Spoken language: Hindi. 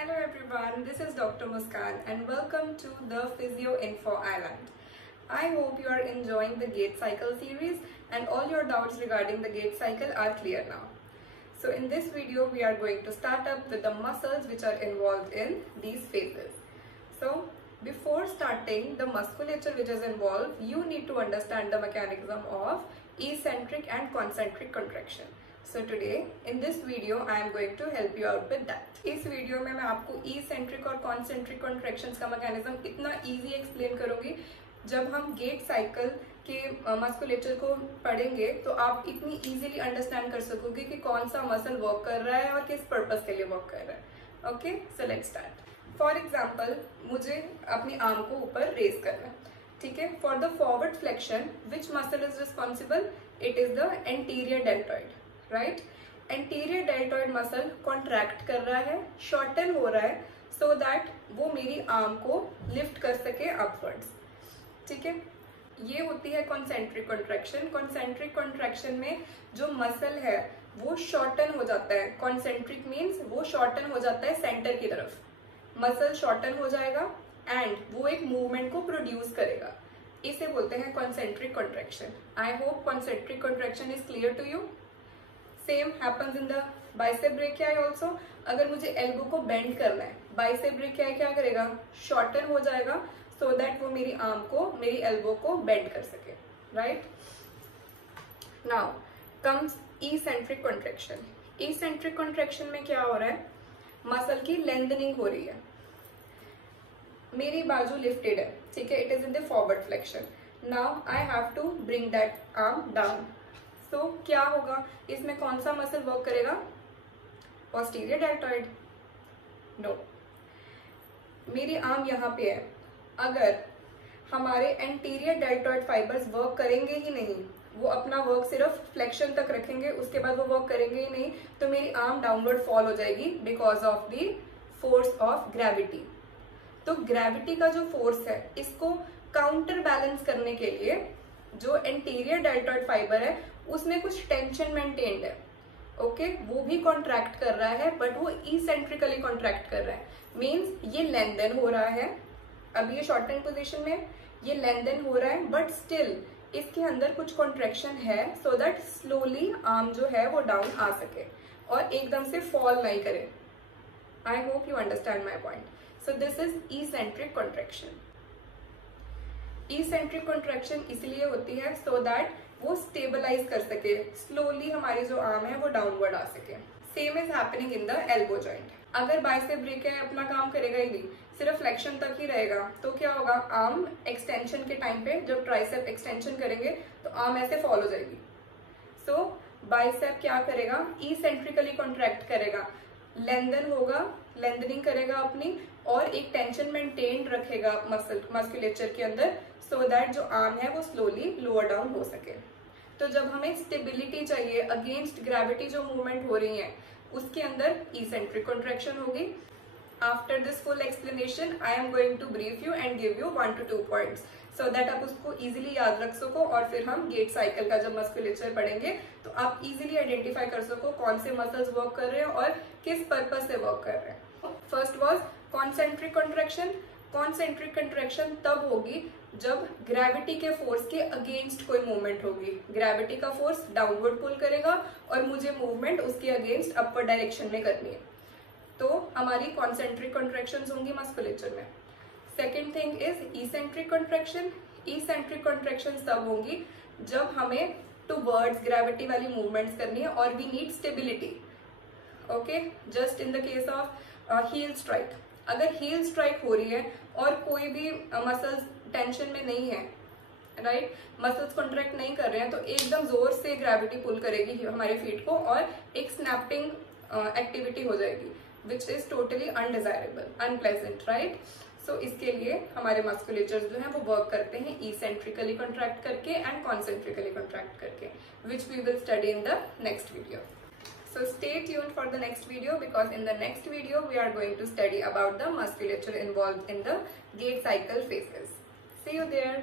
Hello everyone, this is Dr. Muskan and welcome to the Physio Info Island. I hope you are enjoying the gait cycle series and all your doubts regarding the gait cycle are clear now. So in this video we are going to start up with the muscles which are involved in these phases. So before starting the musculature which is involved, you need to understand the mechanism of eccentric and concentric contraction. So today in this video I am going to help you out with that. इस वीडियो में मैं आपको eccentric और concentric contractions का मैकेनिज्म इतना easy explain करूंगी. जब हम gait cycle के मस्कुलेचर को पढ़ेंगे तो आप इतनी easily understand कर सकोगे कि कौन सा मसल वर्क कर रहा है और किस पर्पस के लिए वर्क कर रहा है. Okay, so let's start. For example मुझे अपनी आर्म को ऊपर रेज करना है. ठीक है, for the forward flexion which muscle is responsible? It is the anterior deltoid. Right, anterior deltoid muscle contract कर रहा है, शॉर्टन हो रहा है सो दैट वो मेरी आर्म को लिफ्ट कर सके अपवर्ड्स. ठीक है, ये होती है कॉन्सेंट्रिक कॉन्ट्रैक्शन. कॉन्सेंट्रिक कॉन्ट्रैक्शन में जो मसल है वो शॉर्टन हो जाता है. कॉन्सेंट्रिक मीन्स वो शॉर्टन हो जाता है सेंटर की तरफ. मसल शॉर्टन हो जाएगा एंड वो एक मूवमेंट को प्रोड्यूस करेगा. इसे बोलते हैं concentric contraction. I hope concentric contraction is clear to you. Same happens in the bicep brachii also. अगर मुझे एल्बो को बेंड करना है, बाइसेप ब्रेकियाई क्या करेगा? शॉर्टन हो जाएगा सो दैट वो मेरी आर्म को, मेरी एल्बो को बेंड कर सके. Right, now comes eccentric contraction. Eccentric contraction में क्या हो रहा है? मसल की लेंथनिंग हो रही है. मेरी बाजू लिफ्टेड है, ठीक है, it is in the forward flexion. Now I have to bring that arm down. तो क्या होगा? इसमें कौन सा मसल वर्क करेगा? Posterior deltoid? नो, मेरी आर्म यहाँ पे है. अगर हमारे एंटीरियर डेल्टॉइड फाइबर्स वर्क करेंगे ही नहीं, वो अपना वर्क सिर्फ फ्लेक्शन तक रखेंगे, उसके बाद वो वर्क करेंगे ही नहीं, तो मेरी आर्म डाउनवर्ड फॉल हो जाएगी because of the force of gravity. तो ग्रेविटी का जो फोर्स है इसको काउंटर बैलेंस करने के लिए जो एंटीरियर डेल्टॉइड फाइबर है उसमें कुछ टेंशन मेंटेन्ड है. ओके, वो भी कॉन्ट्रैक्ट कर रहा है बट वो इसेंट्रिकली कॉन्ट्रैक्ट कर रहा है. मीन्स ये लेंथन हो रहा है. अब ये शॉर्टन पोजीशन में ये लेंथन हो रहा है बट स्टिल इसके अंदर कुछ कॉन्ट्रैक्शन है सो दैट स्लोली आर्म जो है वो डाउन आ सके और एकदम से फॉल नहीं करे. I hope you understand my point. So this is eccentric contraction. Eccentric contraction इसलिए होती है सो दैट वो स्टेबलाइज कर सके, स्लोली हमारी जो आर्म है वो डाउनवर्ड आ सके. Same is happening in the elbow joint. अगर बाइसेप ब्रेकियाई अपना काम करेगा ही नहीं, सिर्फ फ्लेक्शन तक ही रहेगा, तो क्या होगा? आर्म एक्सटेंशन के टाइम पे जब ट्राइसेप एक्सटेंशन करेंगे तो आर्म ऐसे फॉल हो जाएगी. सो बाइसेप क्या करेगा? इसेंट्रिकली कॉन्ट्रैक्ट करेगा, लेंथन होगा, लेंथनिंग करेगा अपनी और एक टेंशन मेंटेन रखेगा मस्कुलेचर के अंदर सो दैट जो आर्म है वो स्लोली लोअर डाउन हो सके. तो जब हमें स्टेबिलिटी चाहिए अगेंस्ट ग्रेविटी जो मूवमेंट हो रही है उसके अंदर इसेंट्रिक कॉन्ट्रैक्शन होगी. After this full explanation I am going to brief you and give you 1 to 2 points so that आप उसको इजीली याद रख सको और फिर हम गेट साइकिल का जब मस्कुलेचर पढ़ेंगे तो आप इजीली आइडेंटिफाई कर सको कौन से मसल्स वर्क कर रहे हैं और किस पर्पज से वर्क कर रहे हैं. First was concentric contraction. Concentric contraction तब होगी जब ग्रेविटी के फोर्स के अगेंस्ट कोई मूवमेंट होगी. ग्रेविटी का फोर्स डाउनवर्ड पुल करेगा और मुझे मूवमेंट उसके अगेंस्ट अपर डायरेक्शन में करनी है, तो हमारी कॉन्सेंट्रिक कॉन्ट्रैक्शंस होंगी मस्कुलेचर में. Second thing is eccentric contraction. Eccentric contraction तब होंगी जब हमें टुवर्ड्स ग्रेविटी वाली मूवमेंट्स करनी है और we need stability. Okay, just in the case of heel strike. अगर हील स्ट्राइक हो रही है और कोई भी मसल्स टेंशन में नहीं है, राइट, मसल्स कॉन्ट्रैक्ट नहीं कर रहे हैं, तो एकदम जोर से ग्रेविटी पुल करेगी हमारे फीट को और एक स्नैपिंग एक्टिविटी हो जाएगी which is totally undesirable, unpleasant. Right, so इसके लिए हमारे मस्कुलेचर्स जो हैं वो वर्क करते हैं इसेंट्रिकली कॉन्ट्रैक्ट करके एंड कॉन्सेंट्रिकली कॉन्ट्रैक्ट करके, which we will study in the next video. So stay tuned for the next video because in the next video we are going to study about the musculature involved in the gait cycle phases. See you there.